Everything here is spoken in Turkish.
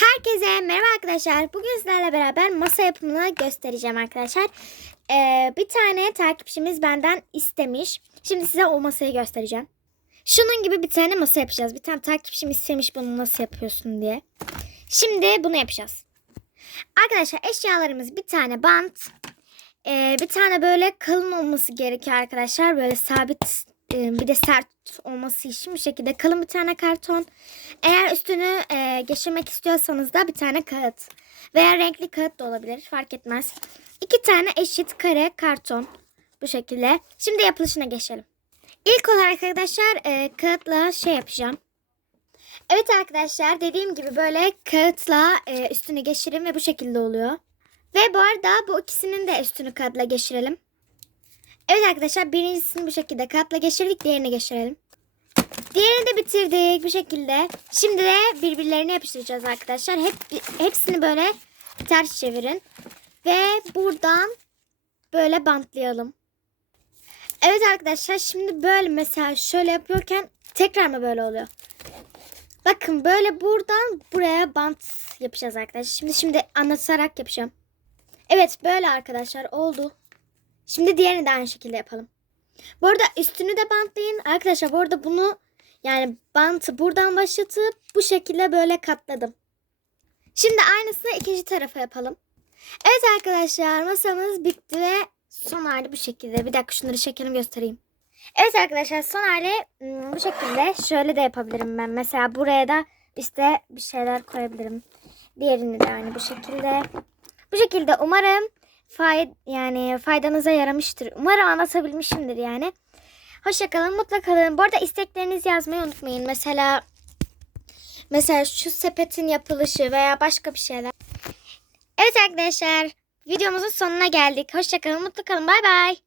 Herkese merhaba arkadaşlar. Bugün sizlerle beraber masa yapımını göstereceğim arkadaşlar. Ee, bir tane takipçimiz benden istemiş. Şimdi size o masayı göstereceğim. Şunun gibi bir tane masa yapacağız. Bir tane takipçim istemiş bunu nasıl yapıyorsun diye. Şimdi bunu yapacağız. Arkadaşlar eşyalarımız bir tane bant. ee, bir tane böyle kalın olması gerekiyor arkadaşlar. Böyle sabit e, bir de sert olması için bu şekilde kalın bir tane karton. Eğer üstünü e, geçirmek istiyorsanız da bir tane kağıt veya renkli kağıt da olabilir fark etmez. İki tane eşit kare karton bu şekilde. Şimdi yapılışına geçelim. İlk olarak arkadaşlar e, kağıtla şey yapacağım. Evet arkadaşlar dediğim gibi böyle kağıtla e, üstünü geçirin ve bu şekilde oluyor. Ve bu arada bu ikisinin de üstünü kağıtla geçirelim. Evet arkadaşlar birincisini bu şekilde kağıtla geçirdik diğerini geçirelim. Diğerini de bitirdik bu şekilde. Şimdi de birbirlerine yapıştıracağız arkadaşlar. Hep hepsini böyle ters çevirin ve buradan böyle bantlayalım. Evet arkadaşlar şimdi böyle mesela şöyle yapıyorken tekrar mı böyle oluyor? Bakın böyle buradan buraya bant yapacağız arkadaşlar. Şimdi şimdi anlatarak yapacağım. Evet böyle arkadaşlar oldu. Şimdi diğerini de aynı şekilde yapalım. Bu arada üstünü de bantlayın. Arkadaşlar bu arada bunu yani bantı buradan başlatıp bu şekilde böyle katladım. Şimdi aynısını ikinci tarafa yapalım. Evet arkadaşlar masamız bitti ve son hali bu şekilde. Bir dakika şunları çekelim göstereyim. Evet arkadaşlar son hali hmm, bu şekilde. Şöyle de yapabilirim ben. Mesela buraya da işte bir şeyler koyabilirim. Diğerini de aynı bu şekilde. Bu şekilde umarım fay yani faydanıza yaramıştır. Umarım anlatabilmişimdir yani. Hoşçakalın, mutlu kalın. Bu arada isteklerinizi yazmayı unutmayın. Mesela mesela şu sepetin yapılışı veya başka bir şeyler. Evet arkadaşlar, videomuzun sonuna geldik. Hoşçakalın, mutlu kalın. Bay bay.